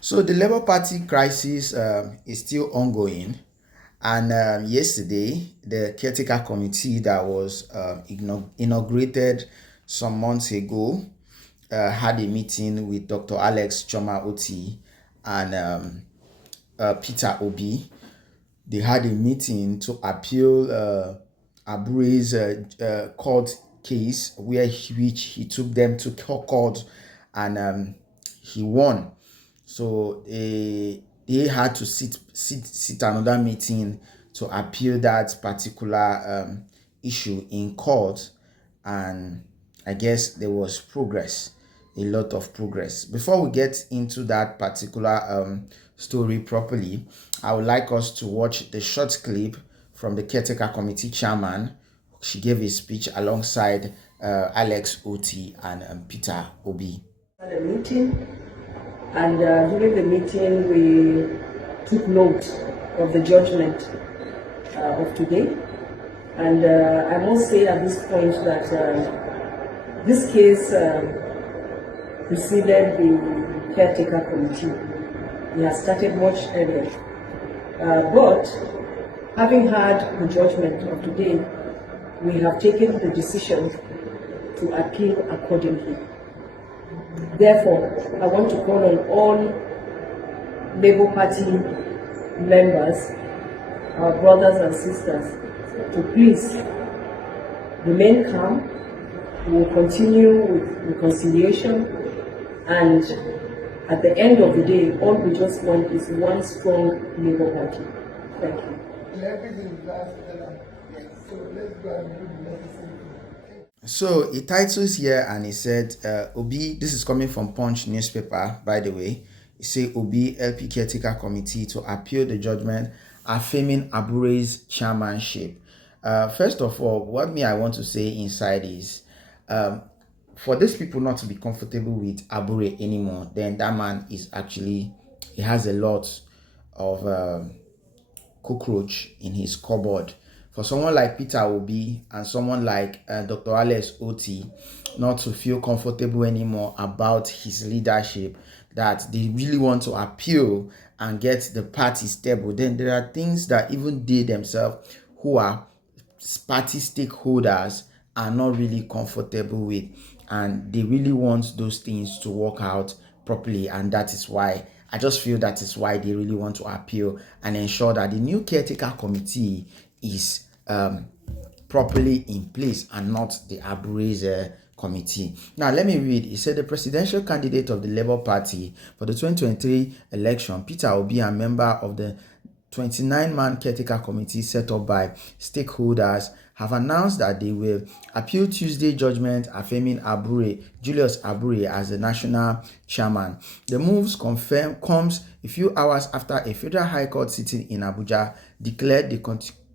So the Labour Party crisis is still ongoing, and yesterday the caretaker committee that was inaugurated some months ago had a meeting with Dr. Alex Choma Oti and Peter Obi. They had a meeting to appeal Abure's court case, which he took them to court, and he won. So they had to sit another meeting to appeal that particular issue in court, and I guess there was progress, a lot of progress. Before we get into that particular story properly, I would like us to watch the short clip from the caretaker committee chairman. She gave a speech alongside Alex Oti and Peter Obi. Had a meeting, and during the meeting we took note of the judgment of today, and I must say at this point that this case preceded the caretaker committee. It has started much earlier, but having heard the judgment of today, we have taken the decision to appeal accordingly. Therefore, I want to call on all Labour Party members, our brothers and sisters, to please remain calm. We will continue with reconciliation, and at the end of the day, all we just want is one strong Labour Party. Thank you. So he titles here and he said, Obi, this is coming from Punch newspaper, by the way. He said, Obi LP Caretaker Committee to appeal the judgment affirming Abure's chairmanship. First of all, what I want to say inside is, for these people not to be comfortable with Abure anymore, then that man is actually, he has a lot of cockroach in his cupboard. For someone like Peter Obi and someone like Dr. Alex Oti not to feel comfortable anymore about his leadership, that they really want to appeal and get the party stable, then there are things that even they themselves, who are party stakeholders, are not really comfortable with, and they really want those things to work out properly. And that is why I just feel that is why they really want to appeal and ensure that the new caretaker committee is properly in place and not the Abure's committee. Now let me read. It said the presidential candidate of the Labour Party for the 2023 election, Peter Obi, a member of the 29-man caretaker committee set up by stakeholders, have announced that they will appeal Tuesday judgment affirming Julius Abure as the national chairman. The moves comes a few hours after a federal high court sitting in Abuja declared the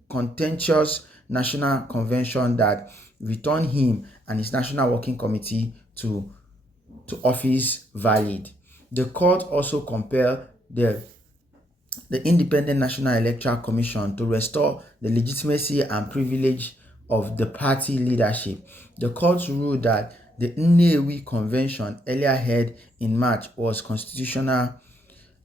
contentious national convention that returned him and his national working committee to office valid. The court also compelled the Independent National Electoral Commission to restore the legitimacy and privilege of the party leadership. The court ruled that the Nnewi Convention, earlier held in March, was constitutional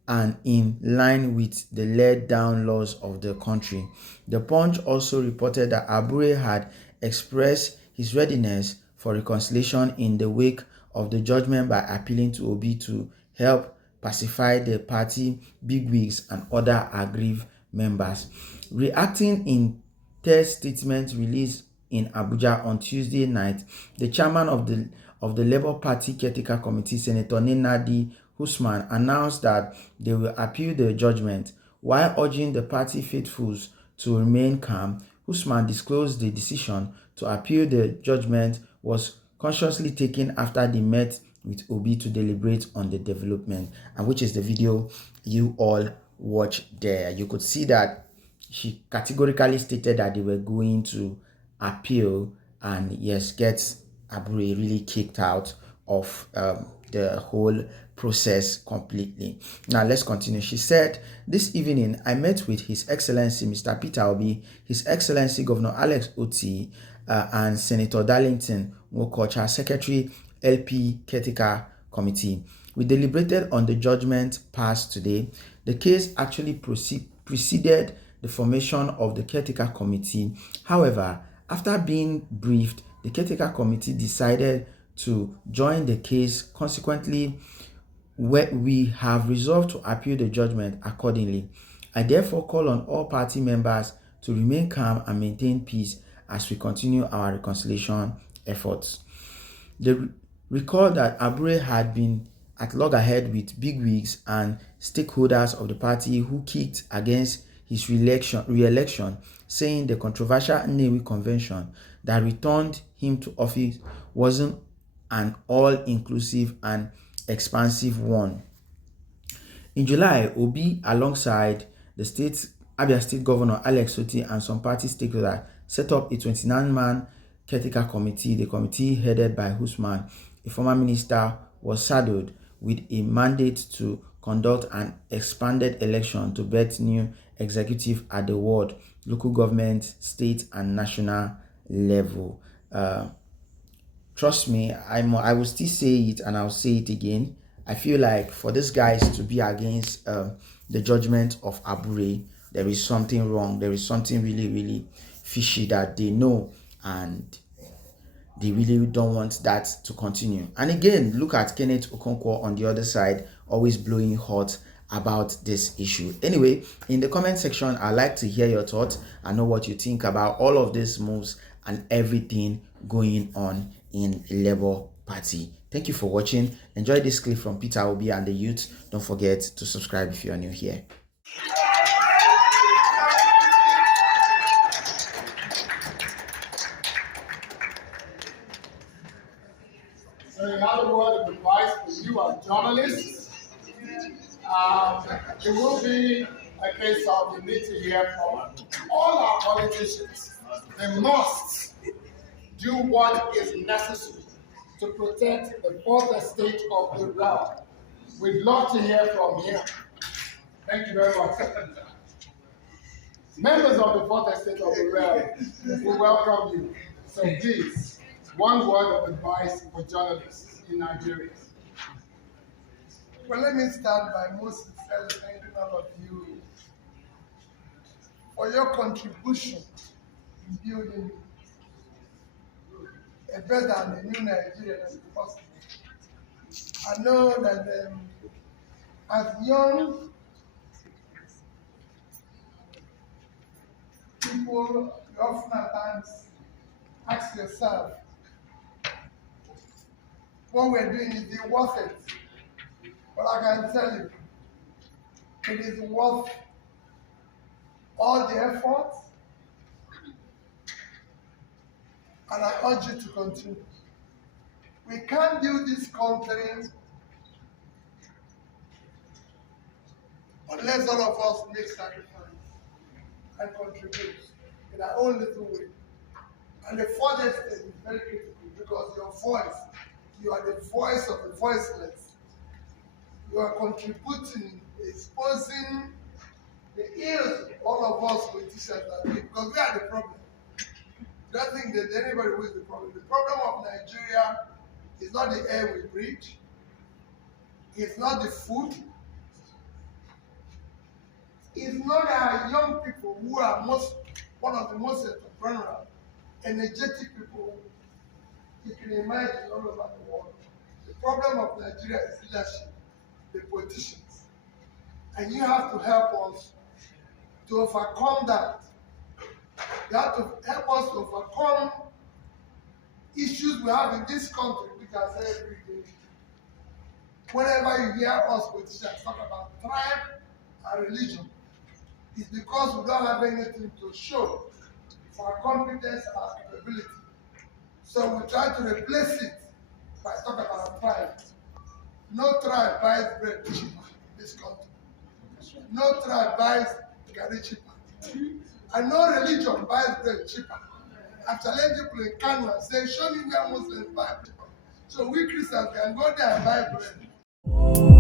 and in line with the laid-down laws of the country. The Punch also reported that Abure had expressed his readiness for reconciliation in the wake of the judgment by appealing to Obi to help pacify the party bigwigs and other aggrieved members. Reacting in text statement released in Abuja on Tuesday night, the chairman of the Labour Party Caretaker Committee, Senator Nenadi Usman, announced that they will appeal the judgment. While urging the party faithfuls to remain calm, Usman disclosed the decision to appeal the judgment was consciously taken after they met with Obi to deliberate on the development, and which is the video you all watch there. You could see that she categorically stated that they were going to appeal and yes, get Abure really kicked out of the whole process completely. Now let's continue. She said, this evening I met with His Excellency Mr. Peter Obi, His Excellency Governor Alex Oti, and Senator Darlington Wokocha, Secretary LP Caretaker Committee. We deliberated on the judgment passed today. The case actually preceded the formation of the Caretaker Committee. However, after being briefed, the Caretaker Committee decided to join the case. Consequently, we have resolved to appeal the judgment accordingly. I therefore call on all party members to remain calm and maintain peace as we continue our reconciliation efforts. Recall that Abure had been at loggerhead with bigwigs and stakeholders of the party who kicked against his re-election, saying the controversial Nnewi Convention that returned him to office wasn't an all-inclusive and expansive one. In July, Obi, alongside the Abia State Governor Alex Otti and some party stakeholders, set up a 29-man caretaker committee. The committee, headed by Usman, a former minister, was saddled with a mandate to conduct an expanded election to bet new executive at the ward, local government, state, and national level. Trust me, I will still say it and I'll say it again. I feel like for these guys to be against the judgment of Abure, there is something wrong. There is something really, really fishy that they know, and they really don't want that to continue. And again, look at Kenneth Okonkwo on the other side, always blowing hot about this issue. Anyway, in the comment section, I'd like to hear your thoughts and know what you think about all of these moves and everything going on in Labour Party. Thank you for watching. Enjoy this clip from Peter Obi and the youth. Don't forget to subscribe if you are new here. So in other words of advice for you as journalists, it will be a case of you need to hear from all our politicians. They must do what is necessary to protect the fourth estate of the realm. We'd love to hear from you. Thank you very much. Members of the fourth estate of the realm, we welcome you. So please, one word of advice for journalists in Nigeria. Well, let me start by most sincerely thanking all of you for your contribution in building a better and a new Nigeria as possible. I know that as young people, you often at times ask yourself, what we're doing, is it worth it? But I can tell you, it is worth all the effort, and I urge you to continue. We can't build this country unless all of us make sacrifice and contribute in our own little way. And the furthest is very critical, because your voice, you are the voice of the voiceless. You are contributing, exposing the ills all of us politicians are doing, because we are the problem. I don't think there's anybody who is the problem. The problem of Nigeria is not the air we breathe, it's not the food, it's not our young people who are one of the most entrepreneurial, energetic people you can imagine all over the world. The problem of Nigeria is leadership, the politicians. And you have to help us to overcome that. You have to help us to overcome issues we have in this country, which are every day. Whenever you hear us politicians talk about tribe and religion, it's because we don't have anything to show for our competence and our capability. So we try to replace it by talking about tribe. No tribe buys bread cheaper in this country. No tribe buys garri cheaper. And no religion buys bread cheaper. I've challenged people in Kano and say, show me where Muslims buy bread. So we Christians can go there and buy bread.